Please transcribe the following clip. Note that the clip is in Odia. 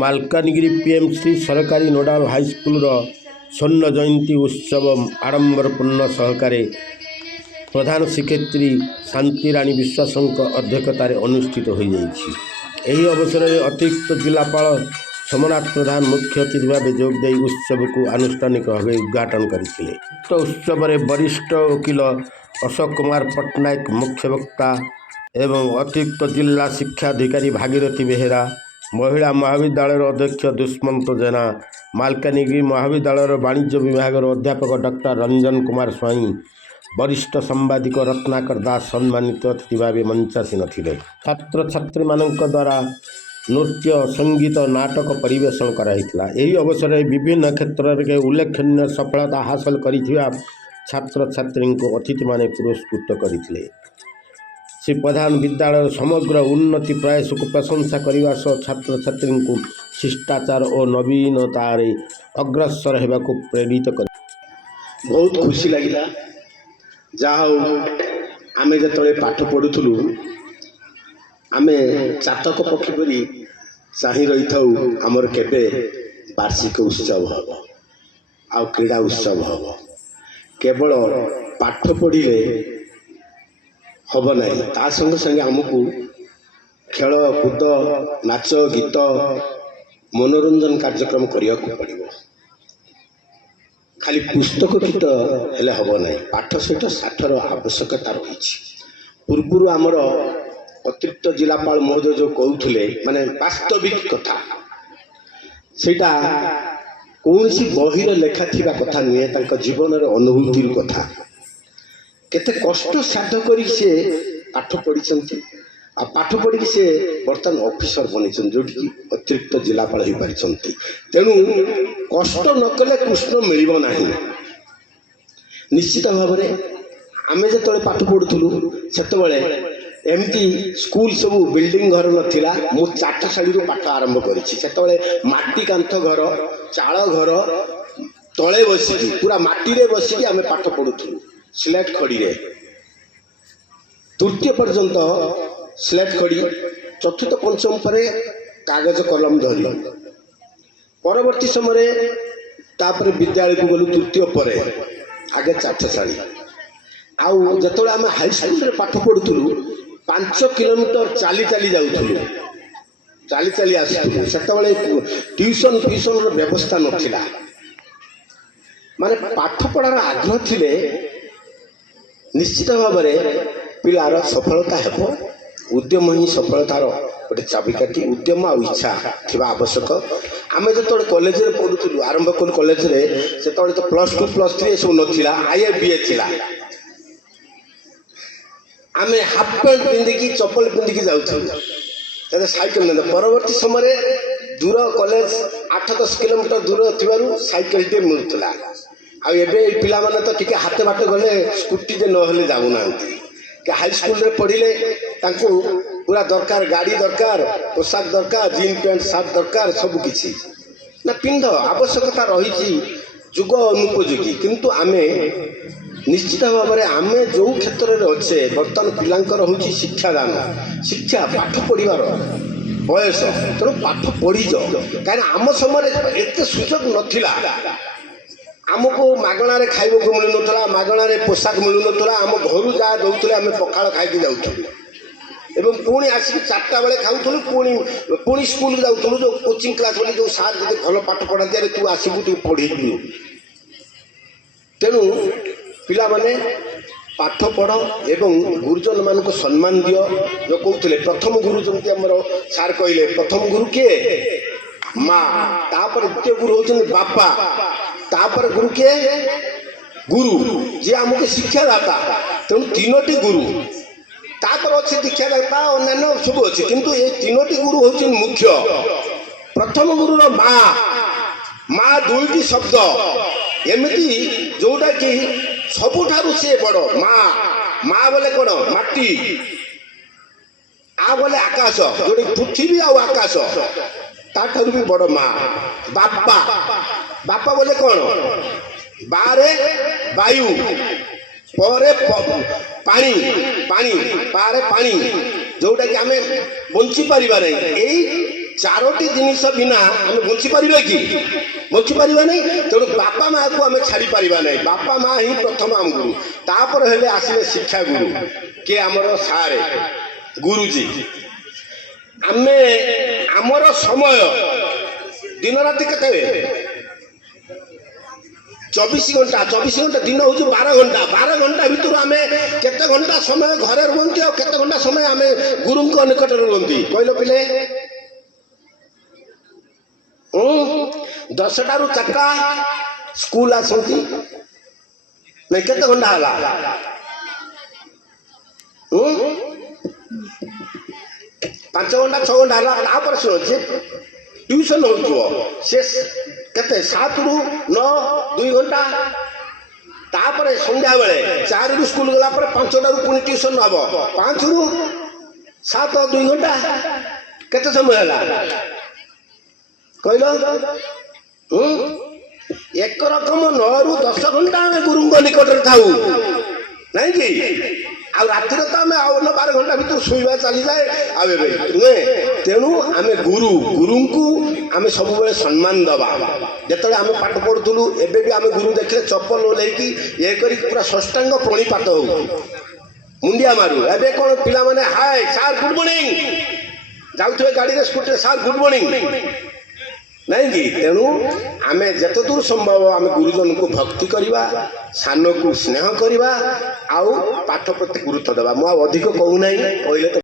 ମାଲକାନଗିରି ପିଏମ୍ସି ସରକାରୀ ନୋଡାଲ ହାଇସ୍କୁଲର ସ୍ୱର୍ଣ୍ଣ ଜୟନ୍ତୀ ଉତ୍ସବ ଆଡ଼ମ୍ବରପୂର୍ଣ୍ଣ ସହକାରେ ପ୍ରଧାନ ଶିକ୍ଷୟିତ୍ରୀ ଶାନ୍ତିରାଣୀ ବିଶ୍ୱାସଙ୍କ ଅଧ୍ୟକ୍ଷତାରେ ଅନୁଷ୍ଠିତ ହୋଇଯାଇଛି। ଏହି ଅବସରରେ ଅତିରିକ୍ତ ଜିଲ୍ଲାପାଳ ସୋମନାଥ ପ୍ରଧାନ ମୁଖ୍ୟ ଅତିଥି ଭାବେ ଯୋଗଦେଇ ଉତ୍ସବକୁ ଆନୁଷ୍ଠାନିକ ଭାବେ ଉଦ୍ଘାଟନ କରିଥିଲେ। ଉକ୍ତ ଉତ୍ସବରେ ବରିଷ୍ଠ ଓକିଲ ଅଶୋକ କୁମାର ପଟ୍ଟନାୟକ ମୁଖ୍ୟ ବକ୍ତା ଏବଂ ଅତିରିକ୍ତ ଜିଲ୍ଲା ଶିକ୍ଷାଧିକାରୀ ଭାଗୀରଥୀ ବେହେରା, ମହିଳା ମହାବିଦ୍ୟାଳୟର ଅଧ୍ୟକ୍ଷ ଦୁଷ୍ମନ୍ତ ଜେନା, ମାଲକାନଗିରି ମହାବିଦ୍ୟାଳୟର ବାଣିଜ୍ୟ ବିଭାଗର ଅଧ୍ୟାପକ ଡକ୍ଟର ରଞ୍ଜନ କୁମାର ସ୍ୱାଇଁ, ବରିଷ୍ଠ ସାମ୍ବାଦିକ ରତ୍ନାକର ଦାସ ସମ୍ମାନିତ ଅତିଥି ଭାବେ ମଞ୍ଚାସୀନ ଥିଲେ। ଛାତ୍ରଛାତ୍ରୀମାନଙ୍କ ଦ୍ୱାରା ନୃତ୍ୟ, ସଙ୍ଗୀତ, ନାଟକ ପରିବେଷଣ କରାଯାଇଥିଲା। ଏହି ଅବସରରେ ବିଭିନ୍ନ କ୍ଷେତ୍ରରେ ଉଲ୍ଲେଖନୀୟ ସଫଳତା ହାସଲ କରିଥିବା ଛାତ୍ରଛାତ୍ରୀଙ୍କୁ ଅତିଥିମାନେ ପୁରସ୍କୃତ କରିଥିଲେ। ଶ୍ରୀ ପ୍ରଧାନ ବିଦ୍ୟାଳୟର ସମଗ୍ର ଉନ୍ନତି ପ୍ରୟାସକୁ ପ୍ରଶଂସା କରିବା ସହ ଛାତ୍ରଛାତ୍ରୀଙ୍କୁ ଶିଷ୍ଟାଚାର ଓ ନବୀନତାରେ ଅଗ୍ରସର ହେବାକୁ ପ୍ରେରିତ କରି ବହୁତ ଖୁସି ଲାଗିଲା। ଯାହା ହଉ ଆମେ ଯେତେବେଳେ ପାଠ ପଢ଼ୁଥିଲୁ ଆମେ ଚାତକ ପକ୍ଷୀ ପରି ଚାହିଁ ରହିଥାଉ ଆମର କେବେ ବାର୍ଷିକ ଉତ୍ସବ ହେବ ଆଉ କ୍ରୀଡ଼ା ଉତ୍ସବ ହେବ। କେବଳ ପାଠ ପଢ଼ିଲେ ହେବ ନାହିଁ, ତା ସଙ୍ଗେ ସଙ୍ଗେ ଆମକୁ ଖେଳ କୁଦ, ନାଚ ଗୀତ, ମନୋରଞ୍ଜନ କାର୍ଯ୍ୟକ୍ରମ କରିବାକୁ ପଡ଼ିବ। ଖାଲି ପୁସ୍ତକ ଗୀତ ହେଲେ ହେବ ନାହିଁ, ପାଠ ସହିତ ଷାଠର ଆବଶ୍ୟକତା ରହିଛି। ପୂର୍ବରୁ ଆମର ଅତିରିକ୍ତ ଜିଲ୍ଲାପାଳ ମହୋଦୟ ଯେଉଁ କହୁଥିଲେ ମାନେ ବାସ୍ତବିକ କଥା, ସେଇଟା କୌଣସି ବହିରେ ଲେଖା ଥିବା କଥା ନୁହେଁ, ତାଙ୍କ ଜୀବନର ଅନୁଭୂତିର କଥା। କେତେ କଷ୍ଟ ସାଧ୍ୟ କରି ସେ ପାଠ ପଢ଼ିଛନ୍ତି ଆଉ ପାଠ ପଢ଼ିକି ସେ ବର୍ତ୍ତମାନ ଅଫିସର ବନିଛନ୍ତି, ଯେଉଁଠିକି ଅତିରିକ୍ତ ଜିଲ୍ଲାପାଳ ହୋଇପାରିଛନ୍ତି। ତେଣୁ କଷ୍ଟ ନ କଲେ କୃଷ୍ଣ ମିଳିବ ନାହିଁ। ନିଶ୍ଚିତ ଭାବରେ ଆମେ ଯେତେବେଳେ ପାଠ ପଢ଼ୁଥିଲୁ ସେତେବେଳେ ଏମିତି ସ୍କୁଲ ସବୁ ବିଲ୍ଡିଂ ଘର ନଥିଲା। ମୁଁ ଚାଟଶାଳୀରୁ ପାଠ ଆରମ୍ଭ କରିଛି। ସେତେବେଳେ ମାଟି କାନ୍ଥ ଘର, ଚାଳ ଘର ତଳେ ବସିକି ପୁରା ମାଟିରେ ବସିକି ଆମେ ପାଠ ପଢ଼ୁଥିଲୁ ସ୍ଲେଟ ଖଡ଼ିରେ। ତୃତୀୟ ପର୍ଯ୍ୟନ୍ତ ସ୍ଲେଟ ଖଡ଼ି, ଚତୁର୍ଥ ପଞ୍ଚମ ପରେ କାଗଜ କଲମ ଧରି, ପରବର୍ତ୍ତୀ ସମୟରେ ତାପରେ ବିଦ୍ୟାଳୟକୁ ଗଲୁ ତୃତୀୟ ପରେ, ଆଗେ ଚାଟଶାଳୀ। ଆଉ ଯେତେବେଳେ ଆମେ ହାଇସ୍କୁଲରେ ପାଠ ପଢ଼ୁଥିଲୁ 5 କିଲୋମିଟର ଚାଲି ଚାଲି ଯାଉଥିଲୁ, ଚାଲି ଚାଲି ଆସୁଥିଲୁ। ସେତେବେଳେ ଟ୍ୟୁସନର ବ୍ୟବସ୍ଥା ନଥିଲା। ମାନେ ପାଠ ପଢ଼ାର ଆଗ୍ରହ ଥିଲେ ନିଶ୍ଚିତ ଭାବରେ ପିଲାର ସଫଳତା ହେବ। ଉଦ୍ୟମ ହିଁ ସଫଳତାର ଗୋଟେ ଚାବିକାଠି। ଉଦ୍ୟମ ଆଉ ଇଚ୍ଛା ଥିବା ଆବଶ୍ୟକ। ଆମେ ଯେତେବେଳେ କଲେଜରେ ପଢ଼ୁଥିଲୁ, ଆରମ୍ଭ କଲୁ କଲେଜରେ, ସେତେବେଳେ ତ +2 +3 ଏସବୁ ନଥିଲା, IA BA ଥିଲା। ଆମେ ହାଫ୍ ପ୍ୟାଣ୍ଟ ପିନ୍ଧିକି ଚପଲ ପିନ୍ଧିକି ଯାଉଥିଲୁ, ତାହେଲେ ସାଇକେଲ ନେଲେ। ପରବର୍ତ୍ତୀ ସମୟରେ ଦୂର କଲେଜ 8-10 କିଲୋମିଟର ଦୂର ଥିବାରୁ ସାଇକେଲଟିଏ ମିଳୁଥିଲା। ଆଉ ଏବେ ଏଇ ପିଲାମାନେ ତ ଟିକେ ହାତେ ବାଟ ଗଲେ ସ୍କୁଟିରେ ନହେଲେ ଯାଉନାହାନ୍ତି। କି ହାଇସ୍କୁଲରେ ପଢ଼ିଲେ ତାଙ୍କୁ ପୁରା ଦରକାର, ଗାଡ଼ି ଦରକାର, ପୋଷାକ ଦରକାର, ଜିନ୍ ପ୍ୟାଣ୍ଟ ସାର୍ଟ ଦରକାର, ସବୁ କିଛି ନା ପିନ୍ଧ, ଆବଶ୍ୟକତା ରହିଛି ଯୁଗ ଅନୁପଯୋଗୀ। କିନ୍ତୁ ଆମେ ନିଶ୍ଚିତ ଭାବରେ ଆମେ ଯେଉଁ କ୍ଷେତ୍ରରେ ଅଛେ ବର୍ତ୍ତମାନ ପିଲାଙ୍କର ହେଉଛି ଶିକ୍ଷାଦାନ, ଶିକ୍ଷା ପାଠ ପଢ଼ିବାର ବୟସ। ତେଣୁ ପାଠ ପଢ଼ିଯାଅ, କାହିଁକିନା ଆମ ସମୟରେ ଏତେ ସୁଯୋଗ ନଥିଲା। ଆମକୁ ମାଗଣାରେ ଖାଇବାକୁ ମିଳୁନଥିଲା, ମାଗଣାରେ ପୋଷାକ ମିଳୁନଥିଲା। ଆମ ଘରୁ ଯାହା ଦେଉଥିଲେ ଆମେ ପଖାଳ ଖାଇକି ଯାଉଥିଲୁ ଏବଂ ପୁଣି ଆସିକି 4ଟା ବେଳେ ଖାଉଥିଲୁ, ପୁଣି ସ୍କୁଲ ଯାଉଥିଲୁ। ଯେଉଁ କୋଚିଂ କ୍ଲାସ୍ ବୋଲି ଯେଉଁ ସାର୍ ଯଦି ଭଲ ପାଠ ପଢ଼ାନ୍ତି, ଆରେ ତୁ ଆସିବୁ ଟିକେ ପଢ଼େଇବୁ। ତେଣୁ ପିଲାମାନେ ପାଠ ପଢ଼ ଏବଂ ଗୁରୁଜନମାନଙ୍କୁ ସମ୍ମାନ ଦିଅ। ଯେଉଁ କହୁଥିଲେ ପ୍ରଥମ ଗୁରୁ, ଯେମିତି ଆମର ସାର୍ କହିଲେ, ପ୍ରଥମ ଗୁରୁ କିଏ? ମା। ତାପରେ ଦ୍ୱିତୀୟ ଗୁରୁ ହେଉଛନ୍ତି ବାପା। ତାପରେ ଗୁରୁ କିଏ? ଗୁରୁ, ଯିଏ ଆମକୁ ଶିକ୍ଷାଦାତା। ତେଣୁ 3ଟି ଗୁରୁ। ତାପରେ ଅଛି ଦୀକ୍ଷାଦାତା, ଅନ୍ୟାନ୍ୟ ସବୁ ଅଛି, କିନ୍ତୁ ଏ 3ଟି ଗୁରୁ ହେଉଛନ୍ତି ମୁଖ୍ୟ। ପ୍ରଥମ ଗୁରୁର ମା। ମା 2ଟି ଶବ୍ଦ ଏମିତି ଯୋଉଟା କି ସବୁଠାରୁ ସିଏ ବଡ଼। ମା ବୋଲେ କ'ଣ? ମାଟି। ଆ ବୋଲେ ଆକାଶ, ଯୋଉଟା ପୃଥିବୀ ଆଉ ଆକାଶ, ତାଠାରୁ ବି ବଡ଼ ମା। ବାପା ବୋଲେ କ'ଣ? ବାରେ ବାୟୁ, ପରେ ପାଣି, ପାଣି ବାରେ ପାଣି, ଯୋଉଟା କି ଆମେ ବଞ୍ଚି ପାରିବା ନାହିଁ। ଏଇ चारोटी जिनिस बिना आम बंची पार कि बंची पार नहीं तेणु बापा माँ को आम छाड़ी पार नहीं बापा माँ ही प्रथम आम गुरु तापर हेले आसवे शिक्षा गुरु किए आमर सारे गुरुजी आमे आमर समय दिन राति केते 24 घंटा दिन हूँ 12 घंटा भितर आम केते घंटा समय घरे रुहति और केते घंटा समय आम गुरु निकट रुहति कहल पिले 10टा ରୁ 4ଟା स्कूल आसती नहीं केते घंटा हला 5 घंटा 6 घंटा हला तापर शुण से ट्यूशन हो से केते 7 ରୁ 9 2 घंटा तापर संध्या बेले 4 ରୁ स्कूल गला पर 5टा ରୁ पुणी ट्यूशन हम 5 ରୁ 7 2 घंटा केते समय हला कहल एक रकम 9 ରୁ 10 घंटा आम गुरु निकट थाऊ नहीं कि आ राति तो आम 12 घंटा भर शुवा चली जाए नुहे तेणु आम गुरु को आम सब सम्मान दबा जिते आम पाठ पढ़ुलु एबे भी आम गुरु देखले चप्पल लेकिन ये कर पूरा षष्टांग प्रणिपात हो मुंडिया मारू एबे कौन पिला माने हाय सार गुड मॉर्निंग जाऊे गाड़ी स्कूटी सार गुड मॉर्निंग नहीं कि तेणु आम जिते दूर संभव आम गुरुजन को भक्ति करवा सान को स्नेह करवा आउ पाठ प्रति गुरुत्व देवा मुझे अधिक कहूना कहले